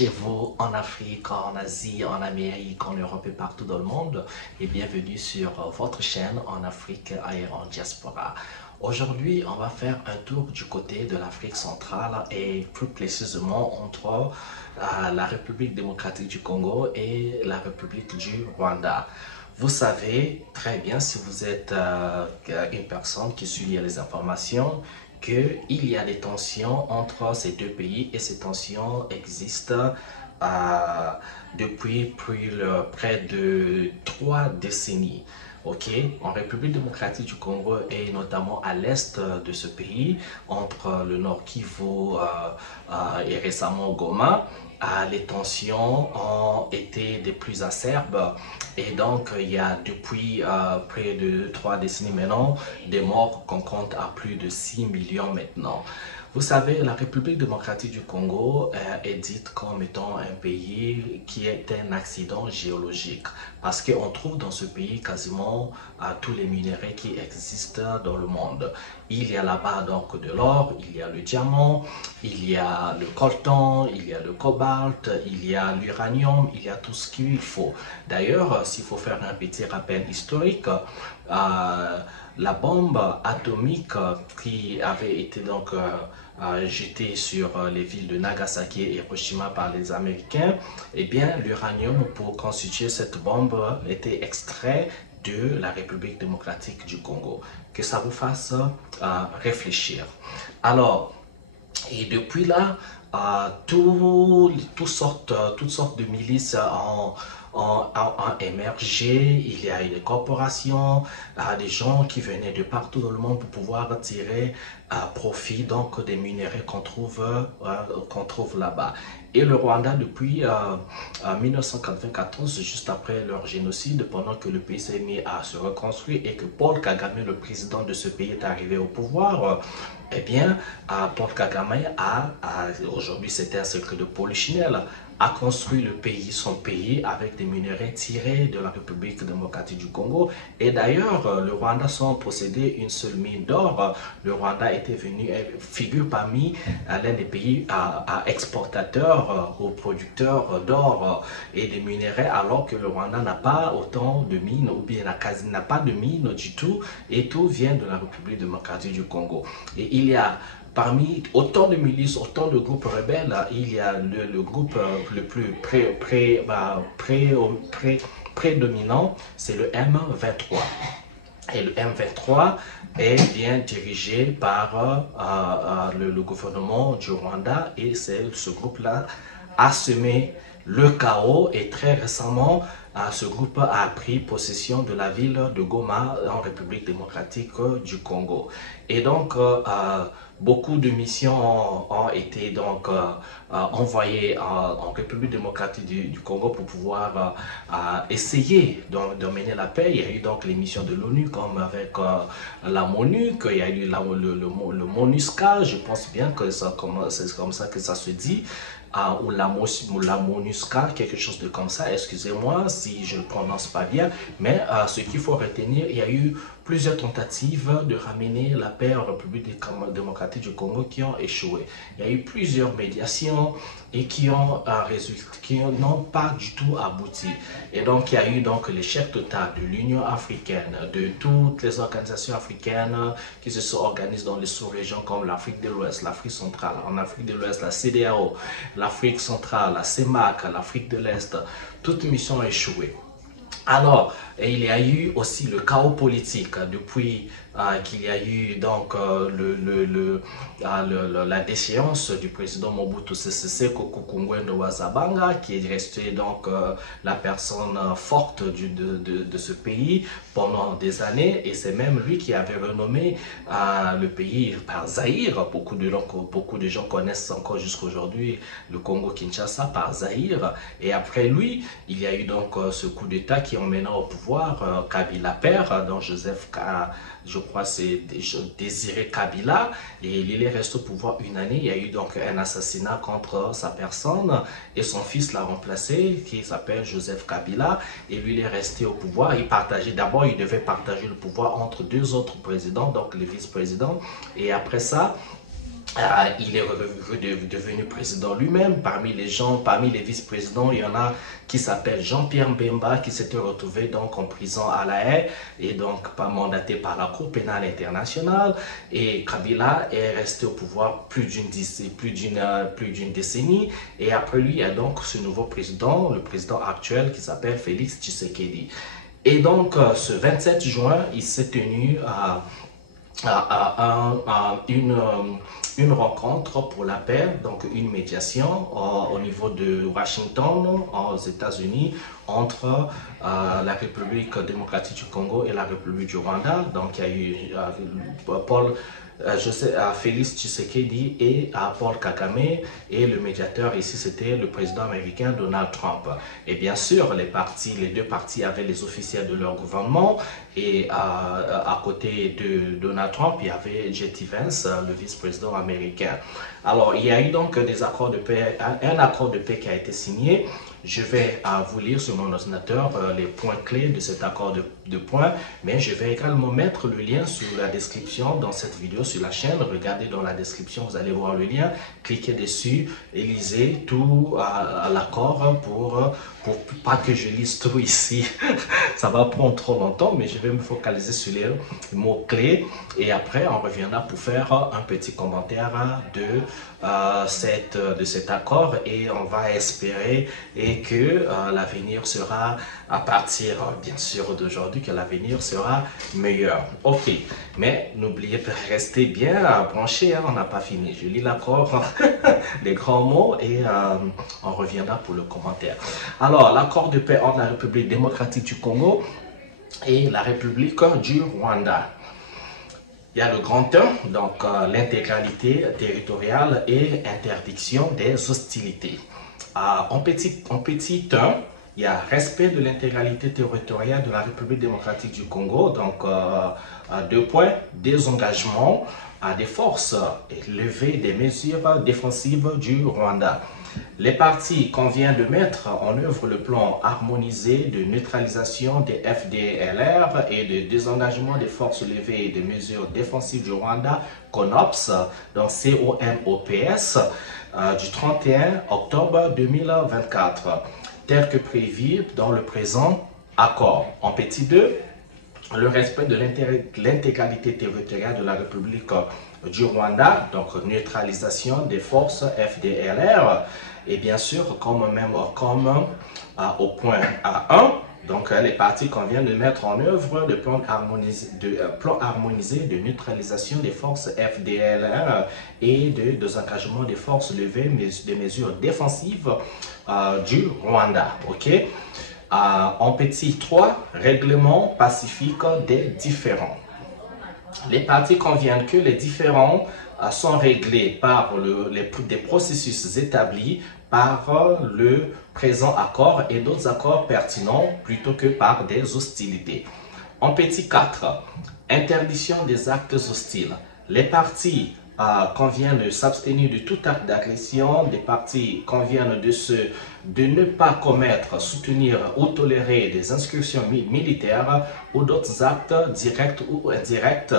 chez vous, en Afrique, en Asie, en Amérique, en Europe et partout dans le monde, et bienvenue sur votre chaîne en Afrique et en diaspora. Aujourd'hui, on va faire un tour du côté de l'Afrique centrale et plus précisément entre la République démocratique du Congo et la République du Rwanda. Vous savez très bien, si vous êtes une personne qui suit les informations, qu'il y a des tensions entre ces deux pays et ces tensions existent euh, depuis près de 3 décennies. Ok, en République démocratique du Congo et notamment à l'est de ce pays, entre le Nord Kivu et récemment Goma, les tensions ont été des plus acerbes et donc il y a depuis près de 3 décennies maintenant des morts qu'on compte à plus de 6 millions maintenant. Vous savez, la République démocratique du Congo est dite comme étant un pays qui est un accident géologique parce qu'on trouve dans ce pays quasiment tous les minéraux qui existent dans le monde. Il y a là-bas donc de l'or, il y a le diamant, il y a le coltan, il y a le cobalt, il y a l'uranium, il y a tout ce qu'il faut. D'ailleurs, s'il faut faire un petit rappel historique, la bombe atomique qui avait été donc jetée sur les villes de Nagasaki et Hiroshima par les Américains, eh bien l'uranium pour constituer cette bombe était extrait de la République démocratique du Congo. Que ça vous fasse réfléchir. Alors, et depuis là, toutes sortes de milices ont émergé. Il y a eu des corporations, des gens qui venaient de partout dans le monde pour pouvoir tirer profit donc des minéraux qu'on trouve là-bas. Et le Rwanda, depuis 1994, juste après leur génocide, pendant que le pays s'est mis à se reconstruire et que Paul Kagame, le président de ce pays, est arrivé au pouvoir, eh bien, Paul Kagame aujourd'hui c'était un cercle de Polichinelle, a construit le pays, son pays, avec des minerais tirés de la République démocratique du Congo. Et d'ailleurs, le Rwanda, sans posséder une seule mine d'or, le Rwanda était venu, figure parmi l'un des pays exportateurs ou producteurs d'or et de minerais, alors que le Rwanda n'a pas autant de mines, ou bien n'a pas de mines du tout, et tout vient de la République démocratique du Congo. Et il y a parmi autant de milices, autant de groupes rebelles, il y a le groupe le plus prédominant, c'est le M23. Et le M23 est bien dirigé par le gouvernement du Rwanda et ce groupe-là a semé le chaos et très récemment, ce groupe a pris possession de la ville de Goma en République démocratique du Congo. Et donc, beaucoup de missions ont été donc envoyées en République démocratique du Congo pour pouvoir essayer de mener la paix. Il y a eu donc les missions de l'ONU comme avec la MONUC, il y a eu le MONUSCA, je pense bien que c'est comme ça que ça se dit. Ou la MONUSCA, quelque chose de comme ça, excusez-moi si je ne le prononce pas bien, mais ce qu'il faut retenir, il y a eu plusieurs tentatives de ramener la paix en République démocratique du Congo qui ont échoué. Il y a eu plusieurs médiations et qui n'ont pas du tout abouti. Et donc, il y a eu donc l'échec total de l'Union africaine, de toutes les organisations africaines qui se sont organisées dans les sous-régions comme l'Afrique de l'Ouest, l'Afrique centrale, en Afrique de l'Ouest, la CEDEAO, l'Afrique centrale, la CEMAC, l'Afrique de l'Est, toutes missions ont échoué. Alors, il y a eu aussi le chaos politique depuis qu'il y a eu donc la déchéance du président Mobutu Sese Seko Kungwendo Wazabanga, qui est resté donc la personne forte de ce pays pendant des années, et c'est même lui qui avait renommé le pays par Zaïre. Beaucoup de gens connaissent encore jusqu'à aujourd'hui le Congo-Kinshasa par Zaïre, et après lui, il y a eu donc ce coup d'État qui emmena au pouvoir Kabila père, dont je crois c'est Désiré Kabila, et il est resté au pouvoir une année. Il y a eu donc un assassinat contre sa personne et son fils l'a remplacé, qui s'appelle Joseph Kabila, et lui il est resté au pouvoir. D'abord il devait partager le pouvoir entre deux autres présidents, donc les vice-présidents, et après ça Il est devenu président lui-même. Parmi les gens, parmi les vice-présidents, il y en a qui s'appelle Jean-Pierre Mbemba, qui s'était retrouvé donc en prison à La Haye et donc pas mandaté par la Cour pénale internationale. Et Kabila est resté au pouvoir plus d'une décennie. Et après lui, il y a donc ce nouveau président, le président actuel qui s'appelle Félix Tshisekedi. Et donc, ce 27 juin, il s'est tenu une rencontre pour la paix, donc une médiation au niveau de Washington, aux États-Unis, entre la République démocratique du Congo et la République du Rwanda. Donc il y a eu Félix Tshisekedi et Paul Kagame, et le médiateur ici c'était le président américain Donald Trump. Et bien sûr les deux partis avaient les officiels de leur gouvernement, et à côté de Donald Trump il y avait J.D. Vance, le vice-président américain. Alors il y a eu donc des accords de paix, un accord de paix qui a été signé. Je vais vous lire sur mon ordinateur les points clés de cet accord de points, mais je vais également mettre le lien sur la description dans cette vidéo sur la chaîne. Regardez dans la description, vous allez voir le lien, cliquez dessus et lisez tout l'accord pour pas que je lise tout ici. Ça va prendre trop longtemps, mais je vais me focaliser sur les mots clés et après on reviendra pour faire un petit commentaire de cet accord, et on va espérer que l'avenir sera, à partir bien sûr d'aujourd'hui, que l'avenir sera meilleur. Ok, mais n'oubliez pas, restez bien branchés, hein, on n'a pas fini. Je lis l'accord, les grands mots, et on reviendra pour le commentaire. Alors, l'accord de paix entre la République démocratique du Congo et la République du Rwanda. Il y a le grand 1, donc l'intégralité territoriale et interdiction des hostilités. En petit 1, il y a respect de l'intégralité territoriale de la République démocratique du Congo. Donc, 2 points, désengagement des forces et levée des mesures défensives du Rwanda. Les partis convient de mettre en œuvre le plan harmonisé de neutralisation des FDLR et de désengagement des forces levées et des mesures défensives du Rwanda, CONOPS, donc CONOPS, du 31 octobre 2024, tel que prévu dans le présent accord. En petit 2, le respect de l'intégralité territoriale de la République du Rwanda, donc neutralisation des forces FDLR, et bien sûr, comme au point A1, donc les partis conviennent de mettre en œuvre le plan harmonisé de neutralisation des forces FDLR et de désengagement des forces levées des mesures défensives du Rwanda. Ok. En petit 3, règlement pacifique des différends. Les parties conviennent que les différends sont réglés par des processus établis par le présent accord et d'autres accords pertinents plutôt que par des hostilités. En petit 4, interdiction des actes hostiles. Les parties conviennent de s'abstenir de tout acte d'agression. Des parties conviennent de ne pas commettre, soutenir ou tolérer des incursions militaires ou d'autres actes directs ou indirects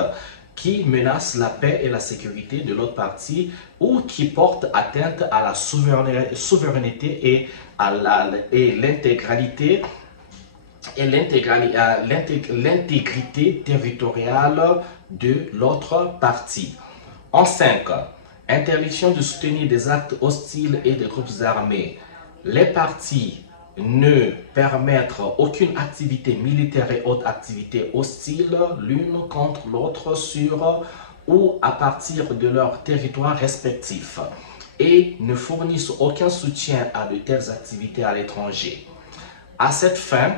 qui menacent la paix et la sécurité de l'autre partie ou qui portent atteinte à la souveraineté et à l'intégrité territoriale de l'autre partie. En 5, interdiction de soutenir des actes hostiles et des groupes armés. Les parties ne permettent aucune activité militaire et autres activités hostiles l'une contre l'autre sur ou à partir de leurs territoires respectifs et ne fournissent aucun soutien à de telles activités à l'étranger. À cette fin,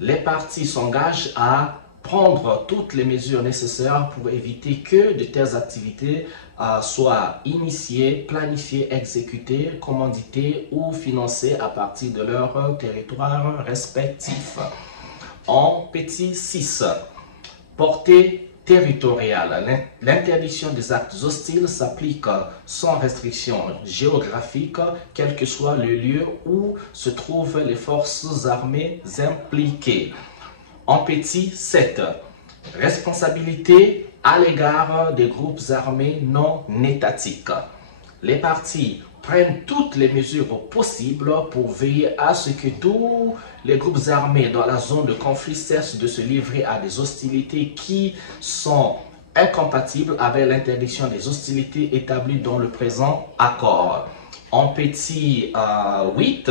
les parties s'engagent à prendre toutes les mesures nécessaires pour éviter que de telles activités soient initiées, planifiées, exécutées, commanditées ou financées à partir de leurs territoires respectifs. En petit 6, portée territoriale. L'interdiction des actes hostiles s'applique sans restriction géographique, quel que soit le lieu où se trouvent les forces armées impliquées. En petit 7, responsabilité à l'égard des groupes armés non étatiques. Les partis prennent toutes les mesures possibles pour veiller à ce que tous les groupes armés dans la zone de conflit cessent de se livrer à des hostilités qui sont incompatibles avec l'interdiction des hostilités établies dans le présent accord. En petit 8,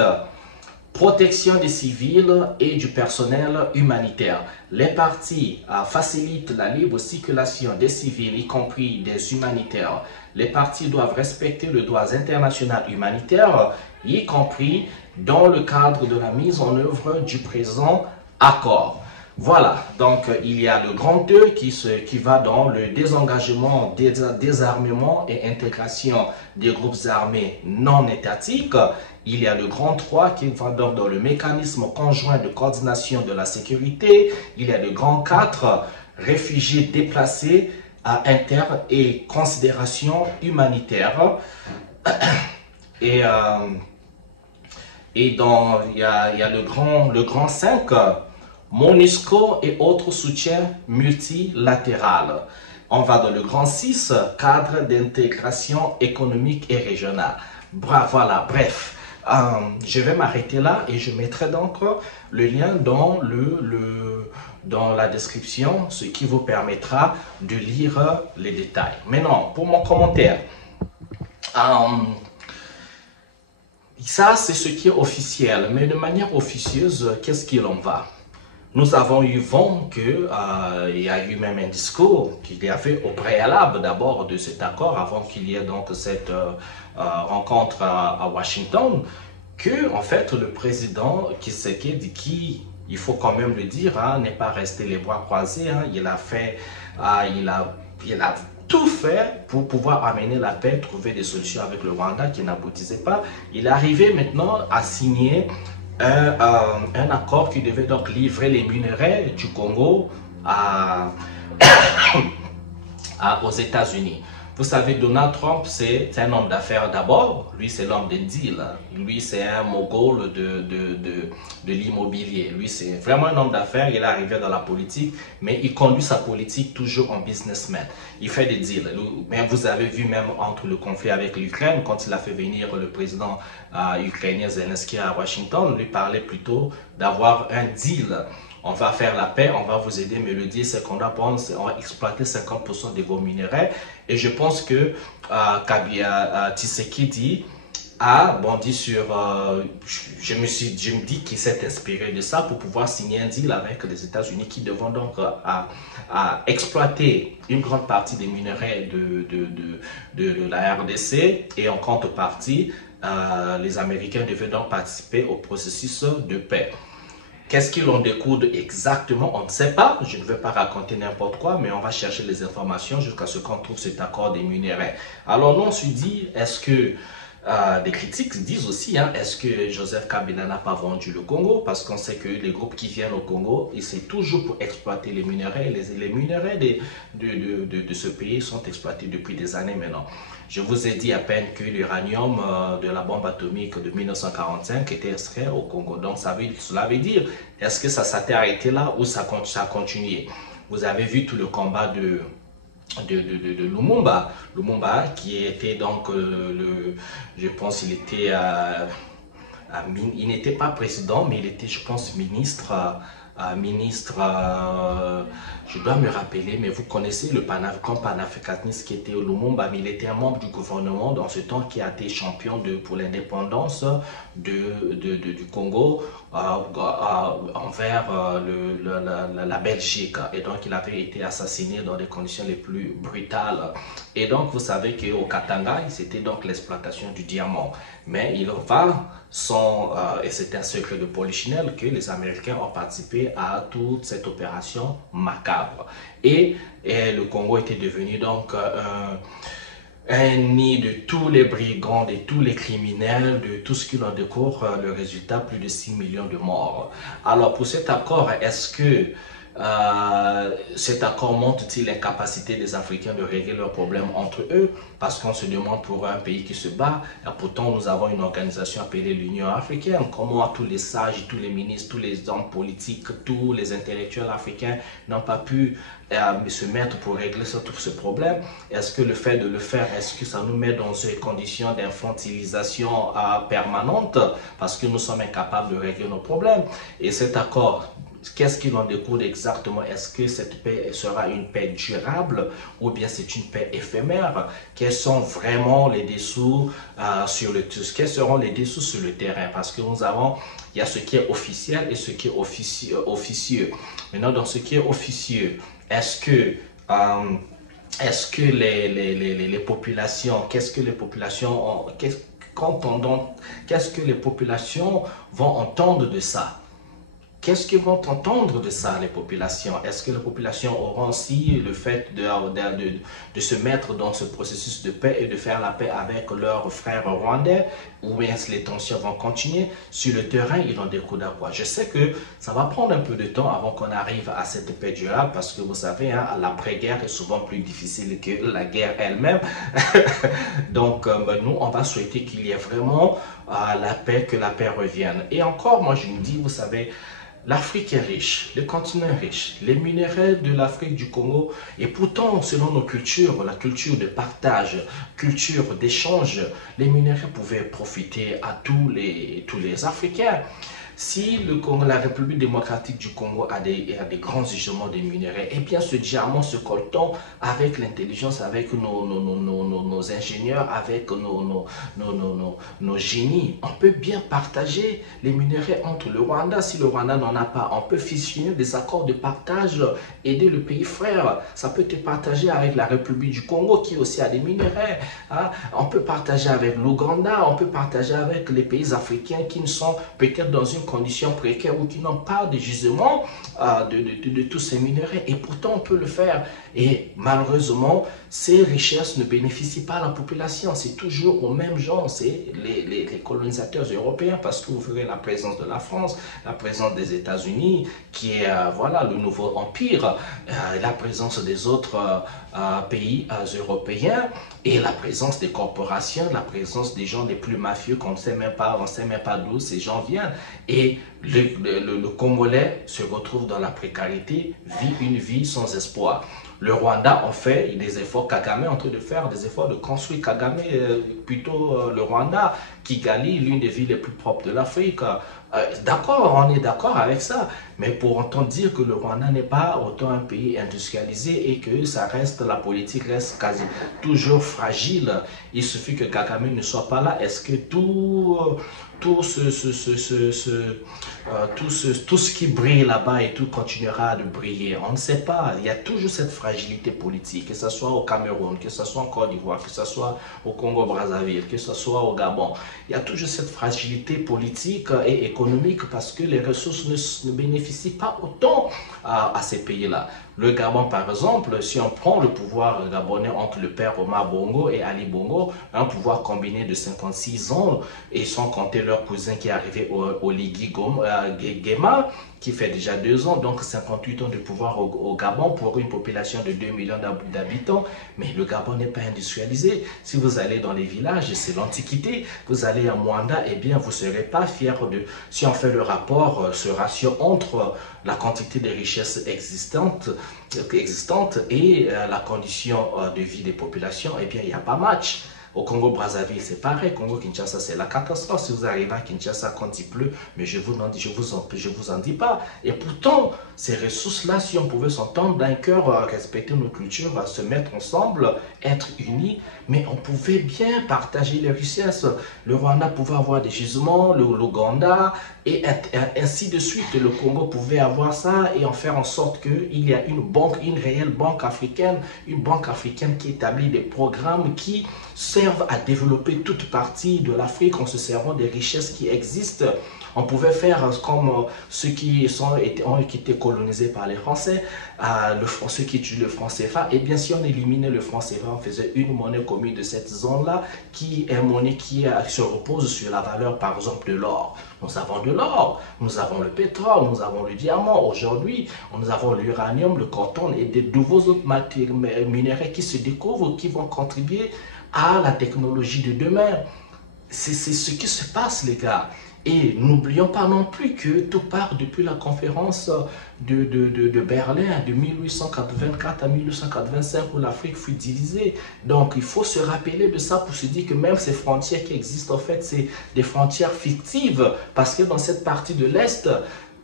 protection des civils et du personnel humanitaire. Les partis facilitent la libre circulation des civils, y compris des humanitaires. Les partis doivent respecter le droit international humanitaire, y compris dans le cadre de la mise en œuvre du présent accord. Voilà, donc il y a le grand E qui va dans le désengagement, désarmement et intégration des groupes armés non étatiques. Il y a le grand 3 qui va dans le mécanisme conjoint de coordination de la sécurité. Il y a le grand 4, réfugiés déplacés à inter et considération humanitaire. Et il y a le grand 5, MONUSCO et autres soutiens multilatéral. On va dans le grand 6, cadre d'intégration économique et régionale. Voilà, bref. Je vais m'arrêter là et je mettrai donc le lien dans la description, ce qui vous permettra de lire les détails. Maintenant, pour mon commentaire, ça c'est ce qui est officiel, mais de manière officieuse, qu'est-ce qu'il en va? Nous avons eu vent qu'il y a eu même un discours qu'il y avait au préalable d'abord de cet accord, avant qu'il y ait donc cette rencontre à Washington, que en fait le président Tshisekedi, qui, il faut quand même le dire, n'est pas resté les bras croisés, il a tout fait pour pouvoir amener la paix, trouver des solutions avec le Rwanda qui n'aboutissaient pas. Il est arrivé maintenant à signer un accord qui devait donc livrer les minerais du Congo aux États-Unis. Vous savez, Donald Trump, c'est un homme d'affaires d'abord. Lui, c'est l'homme des deals. Lui, c'est un mogul de l'immobilier. Lui, c'est vraiment un homme d'affaires. Il est arrivé dans la politique, mais il conduit sa politique toujours en businessman. Il fait des deals. Mais vous avez vu même entre le conflit avec l'Ukraine, quand il a fait venir le président ukrainien Zelensky à Washington, lui parlait plutôt d'avoir un deal. On va faire la paix, on va vous aider, mais le deal, c'est qu'on va exploiter 50% de vos minerais. Et je pense que Tshisekedi a bondi sur... je me dis qu'il s'est inspiré de ça pour pouvoir signer un deal avec les États-Unis qui devront donc exploiter une grande partie des minerais de la RDC. Et en contrepartie, les Américains devaient donc participer au processus de paix. Qu'est-ce qu'il en découle exactement? On ne sait pas. Je ne vais pas raconter n'importe quoi, mais on va chercher les informations jusqu'à ce qu'on trouve cet accord des minerais. Alors, nous, on se dit, est-ce que des critiques disent aussi, est-ce que Joseph Kabila n'a pas vendu le Congo? Parce qu'on sait que les groupes qui viennent au Congo, et c'est toujours pour exploiter les minerais. Les minerais de ce pays sont exploités depuis des années maintenant. Je vous ai dit à peine que l'uranium de la bombe atomique de 1945 était extrait au Congo. Donc cela veut dire, est-ce que ça s'était arrêté là ou ça a continué? Vous avez vu tout le combat de Lumumba. Lumumba qui était donc je pense il était il n'était pas président, mais il était, je pense, ministre. Je dois me rappeler, mais vous connaissez le panafricaniste qui était au Lumumba, mais il était un membre du gouvernement dans ce temps qui a été champion pour l'indépendance du Congo envers la Belgique. Et donc, il avait été assassiné dans des conditions les plus brutales. Et donc, vous savez qu'au Katanga, c'était donc l'exploitation du diamant. Mais il va et c'est un secret de Polichinelle, que les Américains ont participé à toute cette opération macabre. Et le Congo était devenu donc un nid de tous les brigands, de tous les criminels, de tout ce qui en découvre. Le résultat, plus de 6 millions de morts. Alors pour cet accord, est-ce que cet accord montre-t-il l'incapacité des Africains de régler leurs problèmes entre eux? Parce qu'on se demande pour un pays qui se bat, et pourtant nous avons une organisation appelée l'Union africaine. Comment tous les sages, tous les ministres, tous les hommes politiques, tous les intellectuels africains n'ont pas pu se mettre pour régler tout ce problème? Est-ce que le fait de le faire, est-ce que ça nous met dans une condition d'infantilisation permanente parce que nous sommes incapables de régler nos problèmes? Et cet accord, qu'est-ce qu'il en découle exactement? Est-ce que cette paix sera une paix durable ou bien c'est une paix éphémère? Quels sont vraiment les dessous quels seront les dessous sur le terrain? Parce que il y a ce qui est officiel et ce qui est officieux. Maintenant, dans ce qui est officieux, est-ce que les populations, qu'est-ce que les populations qu'est-ce que les populations vont entendre de ça? Qu'est-ce qu'ils vont entendre de ça, les populations? Est-ce que les populations auront aussi le fait de se mettre dans ce processus de paix et de faire la paix avec leurs frères rwandais? Ou bien les tensions vont continuer? Sur le terrain, il en découle à quoi? Je sais que ça va prendre un peu de temps avant qu'on arrive à cette paix durable parce que vous savez, hein, l'après-guerre est souvent plus difficile que la guerre elle-même. Donc, nous, on va souhaiter qu'il y ait vraiment la paix, que la paix revienne. Et encore, moi, je me dis, vous savez, l'Afrique est riche, le continent est riche, les minéraux de l'Afrique du Congo, et pourtant, selon nos cultures, la culture de partage, culture d'échange, les minéraux pouvaient profiter à tous les Africains. Si la République démocratique du Congo a des grands gisements de minerais, eh bien ce diamant se coltons avec l'intelligence, avec nos ingénieurs, avec nos génies. On peut bien partager les minerais entre le Rwanda. Si le Rwanda n'en a pas, on peut signer des accords de partage, aider le pays frère. Ça peut être partagé avec la République du Congo qui aussi a des minerais. Hein. On peut partager avec l'Ouganda, on peut partager avec les pays africains qui ne sont peut-être dans une conditions précaires ou qui n'ont pas de gisement de tous ces minéraux. Et pourtant, on peut le faire. Et malheureusement, ces richesses ne bénéficient pas à la population. C'est toujours aux mêmes gens, c'est les colonisateurs européens, parce que vous verrez la présence de la France, la présence des États-Unis, qui est voilà, le nouveau empire, la présence des autres pays européens, et la présence des corporations, la présence des gens les plus mafieux qu'on ne sait même pas, d'où ces gens viennent. Et le Congolais se retrouve dans la précarité, vit une vie sans espoir. Le Rwanda en fait des efforts, Kagame est en train de faire des efforts de construire le Rwanda, Kigali, l'une des villes les plus propres de l'Afrique. D'accord, on est d'accord avec ça, mais pour autant dire que le Rwanda n'est pas autant un pays industrialisé et que la politique reste quasi toujours fragile. Il suffit que Kagame ne soit pas là. Est-ce que tout ce qui brille là-bas et tout continuera de briller? On ne sait pas. Il y a toujours cette fragilité politique, que ce soit au Cameroun, que ce soit en Côte d'Ivoire, que ce soit au Congo-Brazzaville, que ce soit au Gabon. Il y a toujours cette fragilité politique et économique parce que les ressources ne bénéficient pas autant à ces pays-là. Le Gabon, par exemple, si on prend le pouvoir gabonais entre le père Omar Bongo et Ali Bongo, un pouvoir combiné de 56 ans, et sans compter leur cousin qui est arrivé au Ligui Guema, qui fait déjà 2 ans, donc 58 ans de pouvoir au Gabon pour une population de 2 millions d'habitants. Mais le Gabon n'est pas industrialisé. Si vous allez dans les villages, c'est l'Antiquité, vous allez à Mwanda, eh bien vous ne serez pas fiers si on fait le rapport, ce ratio entre la quantité de richesses existantes et la condition de vie des populations, eh bien il n'y a pas match. Au Congo-Brazzaville, c'est pareil. Congo-Kinshasa, c'est la catastrophe. Si vous arrivez à Kinshasa quand il pleut, mais je vous en dis pas. Et pourtant, ces ressources-là, si on pouvait s'entendre d'un cœur, respecter nos cultures, se mettre ensemble, être unis, mais on pouvait bien partager les richesses. Le Rwanda pouvait avoir des gisements, l'Ouganda, et ainsi de suite. Le Congo pouvait avoir ça et en faire en sorte qu'il y a une réelle banque africaine, qui établit des programmes qui servent à développer toute partie de l'Afrique en se servant des richesses qui existent On pouvait faire comme ceux qui ont été colonisés par les Français, ceux qui utilisent le franc CFA. Et bien, si on éliminait le franc CFA, on faisait une monnaie commune de cette zone-là, qui est une monnaie qui se repose sur la valeur, par exemple, de l'or. Nous avons de l'or, nous avons le pétrole, nous avons le diamant. Aujourd'hui, nous avons l'uranium, le coton et de nouveaux autres minéraux qui se découvrent, qui vont contribuer à la technologie de demain. C'est ce qui se passe, les gars. Et n'oublions pas non plus que tout part depuis la conférence de Berlin de 1884 à 1885 où l'Afrique fut divisée. Donc il faut se rappeler de ça pour se dire que même ces frontières qui existent, en fait, c'est des frontières fictives. Parce que dans cette partie de l'Est,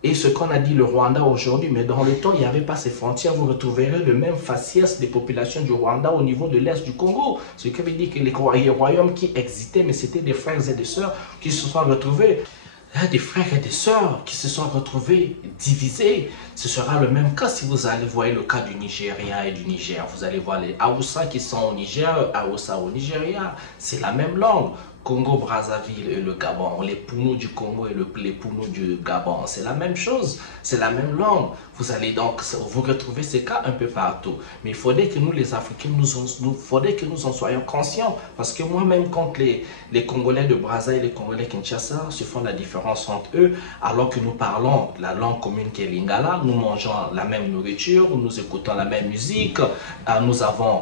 et ce qu'on a dit le Rwanda aujourd'hui, mais dans le temps, il n'y avait pas ces frontières. Vous retrouverez le même faciès des populations du Rwanda au niveau de l'Est du Congo. Ce qui veut dire que les royaumes qui existaient, mais c'était des frères et des sœurs qui se sont retrouvés. Des frères et des sœurs qui se sont retrouvés divisés. Ce sera le même cas si vous allez voir le cas du Nigeria et du Niger. Vous allez voir les Haoussa qui sont au Niger, Haoussa au Nigeria. C'est la même langue. Congo-Brazzaville et le Gabon, les Pounous du Congo et les Pounous du Gabon, c'est la même chose, c'est la même langue. Vous allez donc vous retrouver ces cas un peu partout. Mais il faudrait que nous, les Africains, faudrait que nous en soyons conscients. Parce que moi-même, quand les Congolais de Brazza et les Congolais de Kinshasa se font la différence entre eux, alors que nous parlons la langue commune qui est Lingala, nous mangeons la même nourriture, nous écoutons la même musique, nous avons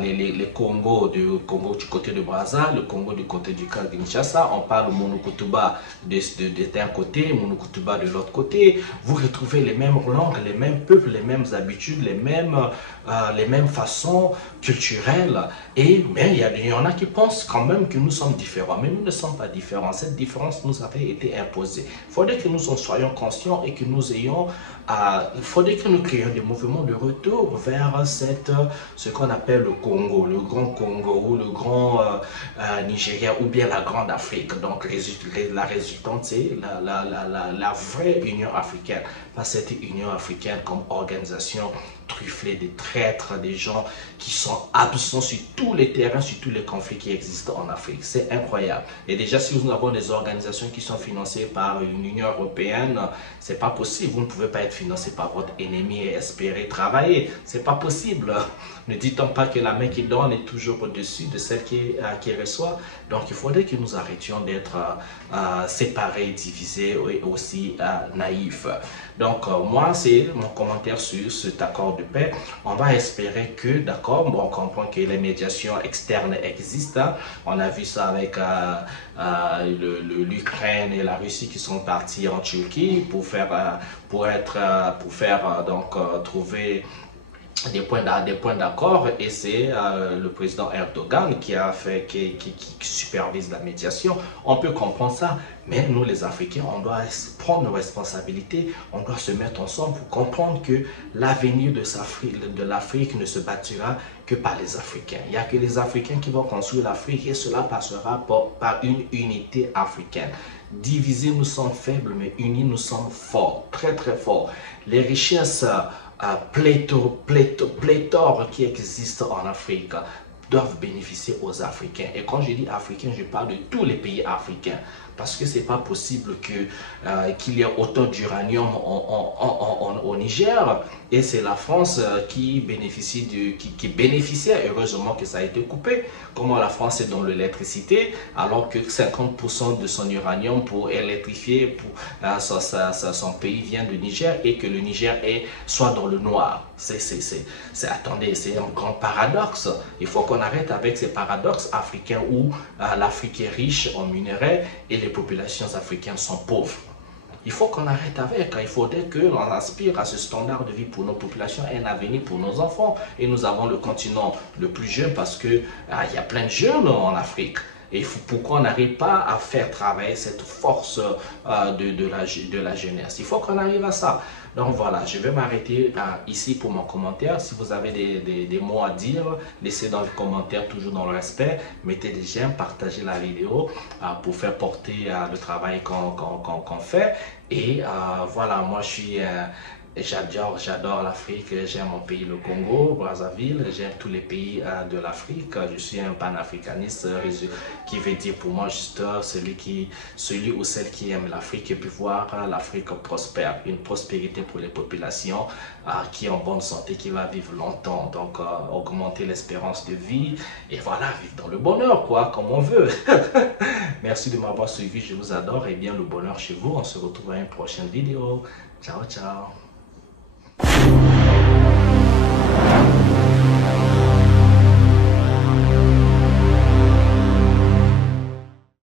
les Congos du côté de Brazza, le Congo du côté du Kinshasa, on parle Monokutuba d'un côté, Monokutuba de l'autre côté. Vous retrouvez les mêmes langues, les mêmes peuples, les mêmes habitudes, les mêmes façons culturelles. Mais il y en a qui pensent quand même que nous sommes différents. Mais nous ne sommes pas différents. Cette différence nous avait été imposée. Il faudrait que nous en soyons conscients et que nous ayons... il faudrait que nous créions des mouvements de retour vers ce qu'on appelle le Congo, le grand Congo ou le grand Nigeria ou bien la grande Afrique. Donc la résultante, c'est la vraie Union africaine. Pas cette Union africaine comme organisation trufflée des traîtres, des gens qui sont absents sur tous les terrains, sur tous les conflits qui existent en Afrique. C'est incroyable. Et déjà, si nous avons des organisations qui sont financées par une Union européenne, c'est pas possible. Vous ne pouvez pas être financé par votre ennemi et espérer travailler. C'est pas possible. Ne dit-on pas que la main qui donne est toujours au-dessus de celle qui reçoit? Donc, il faudrait que nous arrêtions d'être séparés, divisés et aussi naïfs. Donc, moi, c'est mon commentaire sur cet accord de paix. On va espérer que, d'accord, bon, on comprend que les médiations externes existent. Hein. On a vu ça avec l'Ukraine et la Russie qui sont partis en Turquie pour trouver des points d'accord, et c'est le président Erdogan qui supervise la médiation. On peut comprendre ça, mais nous les Africains, on doit prendre nos responsabilités, on doit se mettre ensemble pour comprendre que l'avenir de l'Afrique ne se bâtira que par les Africains. Il n'y a que les Africains qui vont construire l'Afrique, et cela passera par une unité africaine. Divisés, nous sommes faibles, mais unis, nous sommes forts, très très forts. Les richesses pléthore qui existent en Afrique doivent bénéficier aux Africains. Et quand je dis Africains, je parle de tous les pays africains. Parce que c'est pas possible qu'il y ait autant d'uranium au Niger, et c'est la France qui bénéficiait, heureusement que ça a été coupé. Comment la France est dans l'électricité, alors que 50% de son uranium pour électrifier son pays vient du Niger, et que le Niger soit dans le noir. Attendez, c'est un grand paradoxe. Il faut qu'on arrête avec ces paradoxes africains où l'Afrique est riche en minerais et les populations africaines sont pauvres. Il faut qu'on arrête avec. Il faudrait que l'on aspire à ce standard de vie pour nos populations et un avenir pour nos enfants. Et nous avons le continent le plus jeune parce que il y a plein de jeunes en Afrique. Et pourquoi on n'arrive pas à faire travailler cette force de la jeunesse? Il faut qu'on arrive à ça. Donc voilà, je vais m'arrêter ici pour mon commentaire. Si vous avez des mots à dire, laissez dans les commentaires, toujours dans le respect. Mettez des j'aime, partagez la vidéo pour faire porter le travail qu'on fait. Et voilà, moi je suis, j'adore l'Afrique, j'aime mon pays, le Congo, Brazzaville, j'aime tous les pays de l'Afrique. Je suis un panafricaniste qui veut dire pour moi juste celui ou celle qui aime l'Afrique et puis voir l'Afrique prospère, une prospérité pour les populations qui est en bonne santé, qui va vivre longtemps, donc augmenter l'espérance de vie et voilà, vivre dans le bonheur quoi, comme on veut. Merci de m'avoir suivi, je vous adore et bien le bonheur chez vous. On se retrouve à une prochaine vidéo. Ciao, ciao.